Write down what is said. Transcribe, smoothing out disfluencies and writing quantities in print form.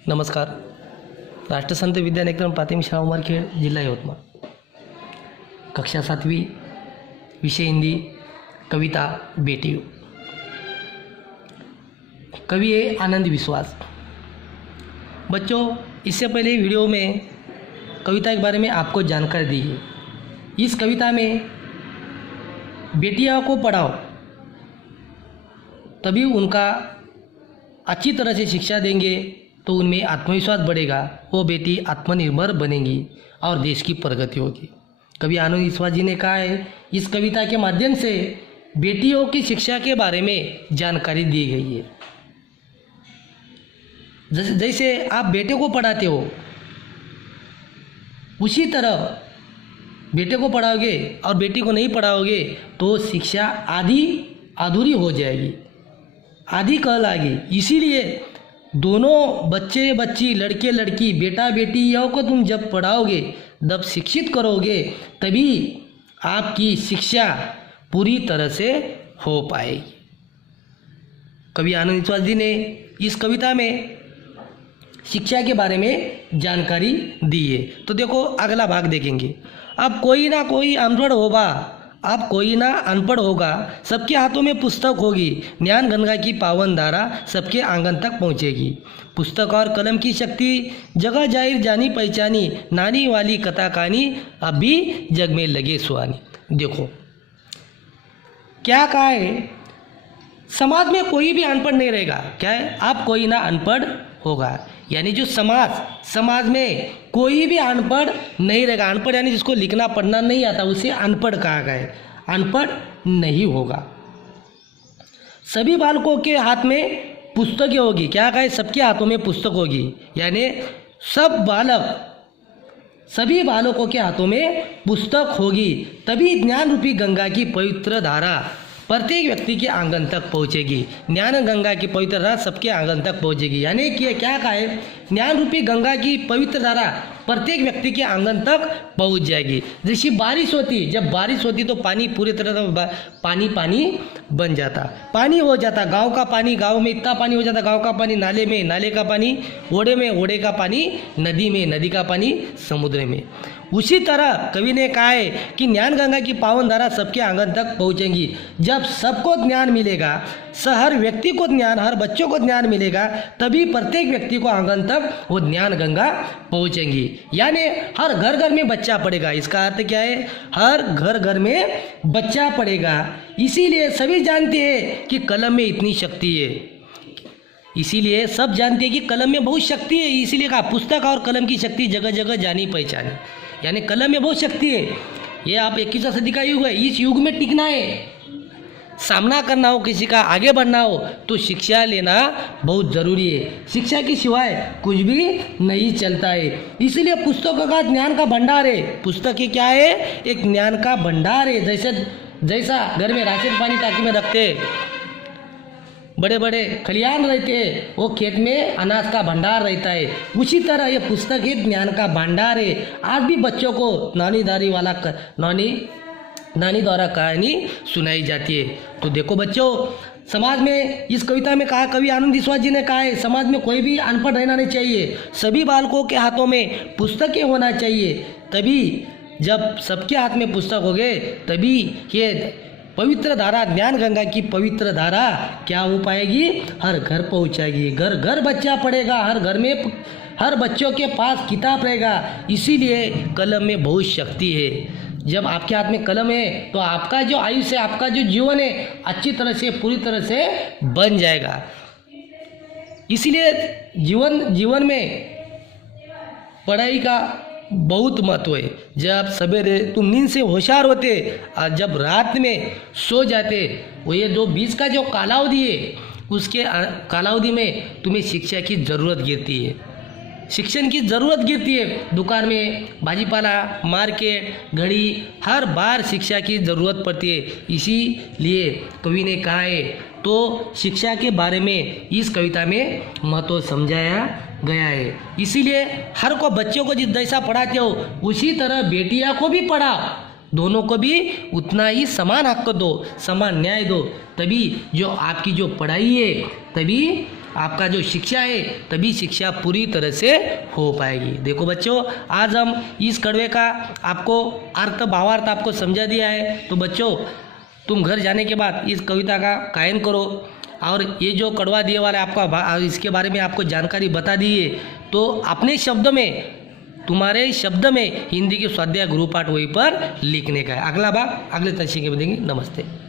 नमस्कार. राष्ट्रसंत विद्यानिकेतन प्राथमिक शाळा उमरखेड, जिल्हा यवतमाळ. कक्षा 7वीं, विषय हिंदी, कविता बेटियों. कवि है आनंद विश्वास. बच्चों, इससे पहले वीडियो में कविता के बारे में आपको जानकारी दी है. इस कविता में बेटियों को पढ़ाओ तभी उनका अच्छी तरह से शिक्षा देंगे तो उनमें आत्मविश्वास बढ़ेगा, वो बेटी आत्मनिर्भर बनेंगी और देश की प्रगति होगी. कवि आनंद विश्वास जी ने कहा है, इस कविता के माध्यम से बेटियों की शिक्षा के बारे में जानकारी दी गई है. जैसे आप बेटे को पढ़ाते हो उसी तरह बेटे को पढ़ाओगे और बेटी को नहीं पढ़ाओगे तो शिक्षा आधी अधूरी हो जाएगी, आधी कहलाएगी. इसीलिए दोनों बच्चे बच्ची, लड़के लड़की, बेटा बेटियों को तुम जब पढ़ाओगे, जब शिक्षित करोगे, तभी आपकी शिक्षा पूरी तरह से हो पाएगी. कवि आनंद विश्वास जी ने इस कविता में शिक्षा के बारे में जानकारी दी है. तो देखो, अगला भाग देखेंगे. अब कोई ना कोई अनपढ़ होगा, अब कोई ना अनपढ़ होगा, सबके हाथों में पुस्तक होगी, ज्ञान गंगा की पावन धारा सबके आंगन तक पहुंचेगी. पुस्तक और कलम की शक्ति जगह जाहिर जानी पहचानी, नानी वाली कथा कहानी अब भी जग में लगे सुहानी. देखो क्या कहा है, समाज में कोई भी अनपढ़ नहीं रहेगा. क्या है, अब कोई ना अनपढ़ होगा, यानी जो समाज में कोई भी अनपढ़ नहीं रहेगा. अनपढ़ यानी जिसको लिखना पढ़ना नहीं आता उसे अनपढ़ कहा गया है. अनपढ़ नहीं होगा. सभी बालकों के हाथ में पुस्तकें होगी. क्या कहा है, सबके हाथों में पुस्तक होगी, यानी सभी बालकों के हाथों में पुस्तक होगी, तभी ज्ञान रूपी गंगा की पवित्र धारा प्रत्येक व्यक्ति के आंगन तक पहुंचेगी. ज्ञान गंगा की पवित्र धारा सबके आंगन तक पहुंचेगी, यानी कि क्या कहा है, ज्ञान रूपी गंगा की पवित्र धारा प्रत्येक व्यक्ति के आंगन तक पहुंच जाएगी. जैसी बारिश होती, जब बारिश होती तो पानी पूरी तरह से पानी बन जाता, पानी हो जाता. गांव का पानी गांव में इतना पानी हो जाता, गांव का पानी नाले में, नाले का पानी ओढ़े में, ओढ़े का पानी नदी में, नदी का पानी समुद्र में. उसी तरह कवि ने कहा है कि ज्ञान गंगा की पावन धारा सबके आंगन तक पहुंचेंगी. जब सबको ज्ञान मिलेगा, हर व्यक्ति को ज्ञान, हर बच्चों को ज्ञान मिलेगा, तभी प्रत्येक व्यक्ति को आंगन तक वो ज्ञान गंगा पहुंचेंगी. यानी हर घर घर में बच्चा पढ़ेगा. इसका अर्थ क्या है, हर घर घर में बच्चा पढ़ेगा. इसीलिए सभी जानते हैं कि कलम में इतनी शक्ति है. इसीलिए सब जानते हैं कि कलम में बहुत शक्ति है. इसीलिए कहा, पुस्तक और कलम की शक्ति जगह जगह जानी पहचानी, यानी कलम में बहुत शक्ति है. ये आप 21वीं सदी का युग है. इस युग में टिकना है, सामना करना हो, किसी का आगे बढ़ना हो तो शिक्षा लेना बहुत ज़रूरी है. शिक्षा के सिवाय कुछ भी नहीं चलता है. इसलिए पुस्तकों का ज्ञान का भंडार है. पुस्तकें क्या है, एक ज्ञान का भंडार है. जैसा घर में राशन पानी टाकी में रखते, बड़े बड़े खलियान रहते हैं, वो खेत में अनाज का भंडार रहता है, उसी तरह ये पुस्तक ही ज्ञान का भंडार है. आज भी बच्चों को नानी द्वारा कहानी सुनाई जाती है. तो देखो बच्चों, समाज में इस कविता में कहा, कवि आनंद विश्वास जी ने कहा है, समाज में कोई भी अनपढ़ रहना नहीं चाहिए. सभी बालकों के हाथों में पुस्तकें होना चाहिए. तभी जब सबके हाथ में पुस्तक होंगे, तभी ये पवित्र धारा, ज्ञान गंगा की पवित्र धारा क्या हो पाएगी, हर घर पहुंचाएगी. घर घर बच्चा पढ़ेगा, हर घर में हर बच्चों के पास किताब रहेगा. इसीलिए कलम में बहुत शक्ति है. जब आपके हाथ में कलम है तो आपका जो आयुष्य, आपका जो जीवन है, अच्छी तरह से, पूरी तरह से बन जाएगा. इसीलिए जीवन में पढ़ाई का बहुत महत्व है. जब सवेरे तुम नींद से होशियार होते और जब रात में सो जाते, वो ये जो बीच का जो कालावधि है, उसके कालावधि में तुम्हें शिक्षा की ज़रूरत गिरती है, शिक्षण की ज़रूरत गिरती है. दुकान में भाजीपाला, मार्केट, घड़ी, हर बार शिक्षा की ज़रूरत पड़ती है. इसीलिए कवि ने कहा है, तो शिक्षा के बारे में इस कविता में महत्व समझाया गया है. इसीलिए हर को बच्चों को जिस जैसा पढ़ाते हो उसी तरह बेटियां को भी पढ़ाओ. दोनों को भी उतना ही समान हक दो, समान न्याय दो. तभी जो आपकी जो पढ़ाई है, तभी आपका जो शिक्षा है तभी शिक्षा पूरी तरह से हो पाएगी। देखो बच्चों, आज हम इस कड़वे का आपको अर्थ भावार्थ आपको समझा दिया है। तो बच्चों, तुम घर जाने के बाद इस कविता का गायन करो और ये जो कड़वा दिए वाला आपका इसके बारे में आपको जानकारी बता दी है, तो अपने शब्द में, तुम्हारे शब्द में हिंदी के स्वाध्याय गृहपाठ वही पर लिखने का है। अगला भाग अगले तरीके में देंगे। नमस्ते।